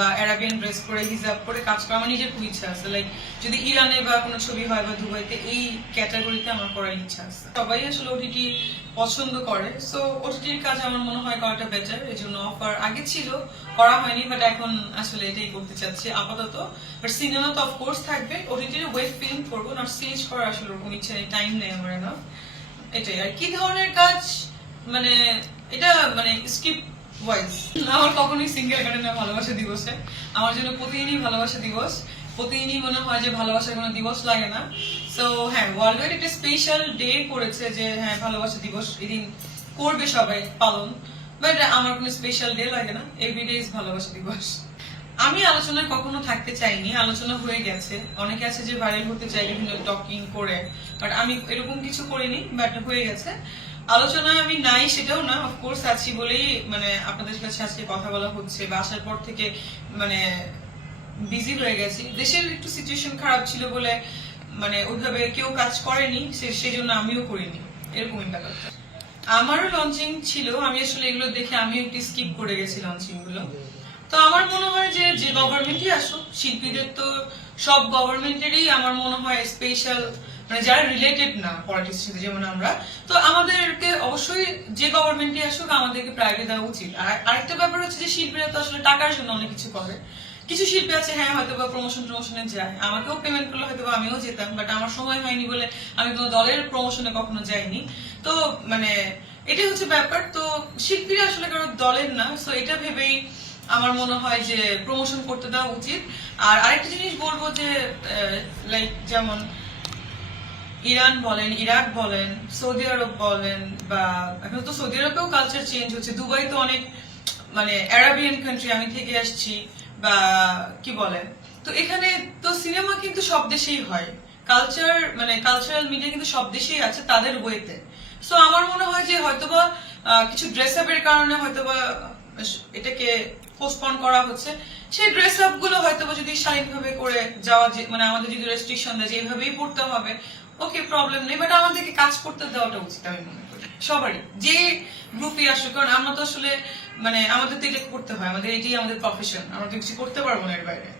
বা Arabian dress পরে হিজাব পরে কাজ করা আমার নিজের খুব ইচ্ছা আছে। লাইক যদি ইরানে বা কোনো ছবি হয় বা দুবাইতে এই ক্যাটাগরিতে আমার করার ইচ্ছা আছে। সবাই আসলে ওটিটি পছন্দ করে। সো ওটিটির কাজ আমার মনে হয় করাটা বেটার এই জন্য অফার আগে ছিল, করা হয়নি বাট এখন আসলে এটাই করতে চাচ্ছি আপাতত। বাট সিনেমা তো অফকোর্স থাকবে। ওটিটির ওয়েব ফিল্ম করব না সিরিজ করার আসলে ওরকম ইচ্ছা নেই টাইম নেই আমার না এটাই। আর কি ধরনের কাজ মানে এটা মানে স্ক্রিপ্ট ওয়াইজ আমার কখনোই সিঙ্গেল কাটে না, ভালোবাসা দিবসে। আমার জন্য প্রতিদিনই ভালোবাসা দিবস। প্রতিদিনই মনে হয় যে ভালোবাসার কোনো দিবস লাগে না। সো হ্যাঁ ওয়ার্ল্ড একটা স্পেশাল ডে করেছে যে হ্যাঁ ভালোবাসা দিবস এদিন করবে সবাই, পালন। বাট আমার কোনো স্পেশাল ডে লাগে না। এভরিডে ইজ ভালোবাসা দিবস। আমি আলোচনায় কখনো থাকতে চাইনি। আলোচনা হয়ে গেছে। অনেকে আছে যে ভাইরাল হতে চাই বিভিন্ন টকিং করে। বাট আমি এরকম কিছু করিনি বাট হয়ে গেছে। আলোচনায় আমি নাই, সেটাও না অফকোর্স আছি বলেই মানে আপনাদের কাছে আজকে কথা বলা হচ্ছে বা আসার পর থেকে মানে বিজি হয়ে গেছি। দেশের একটু সিচুয়েশন খারাপ ছিল বলে মানে ওইভাবে কেউ কাজ করেনি সেই জন্য আমিও করিনি, এরকমই ব্যাপারটা। আমারও লঞ্চিং ছিল, আমি আসলে এগুলো দেখে আমিও একটু স্কিপ করে গেছি লঞ্চিংগুলো। তো আমার মনে হয় যে যে গভর্নমেন্টই আসুক, শিল্পীদের তো সব গভর্নমেন্টেরই আমার মনে হয় স্পেশাল মানে যারা রিলেটেড না পলিটিক্স সাথে যেমন আমরা, তো আমাদেরকে অবশ্যই যে গভর্নমেন্টই আসুক, আমাদেরকে প্রায়োরিটি দেওয়া উচিত। আর আরেকটা ব্যাপার হচ্ছে যে শিল্পীরা তো আসলে টাকার জন্য অনেক কিছু করে। কিছু শিল্পী আছে হ্যাঁ হয়তো বা প্রমোশন প্রমোশনে যায়। আমাকেও পেমেন্ট করলে হয়তো বা আমিও যেতাম বাট আমার সময় হয়নি বলে আমি কোনো দলের প্রমোশনে কখনো যাইনি। তো মানে এটাই হচ্ছে ব্যাপার। তো শিল্পীরা আসলে কারও দলের না সো এটা ভেবেই আমার মনে হয় যে প্রমোশন করতে দেওয়া উচিত। আর আরেকটা জিনিস বলব যে লাইক যেমন ইরান বলেন, ইরাক বলেন, সৌদি আরব বলেন বা এখন তো সৌদি আরবেও কালচার চেঞ্জ হচ্ছে। দুবাই তো অনেক মানে অ্যারাবিয়ান কান্ট্রি আমি থেকে আসছি বা কি বলেন তো এখানে তো সিনেমা কিন্তু সব দেশেই হয়। কালচার মানে কালচারাল মিডিয়া কিন্তু সব দেশেই আছে তাদের ওয়েতে সো আমার মনে হয় যে হয়তোবা কিছু ড্রেস আপের কারণে হয়তোবা, এটাকে পোস্টপন করা হচ্ছে। সেই ড্রেস আপগুলো হয়তোবা যদি শালীনভাবে করে যাওয়া মানে আমাদের যদি রেস্ট্রিকশন দেয় যে এইভাবেই পড়তে হবে ওকে প্রবলেম নেই বাট আমাদেরকে কাজ করতে দেওয়াটা উচিত, আমি মনে করি। সবারই, যে গ্রুপই আসুক, কারণ আমরা তো আসলে মানে আমাদের তো এটা করতে হয়, আমাদের এটাই আমাদের প্রফেশন আমরা তো কিছু করতে পারব না এর বাইরে।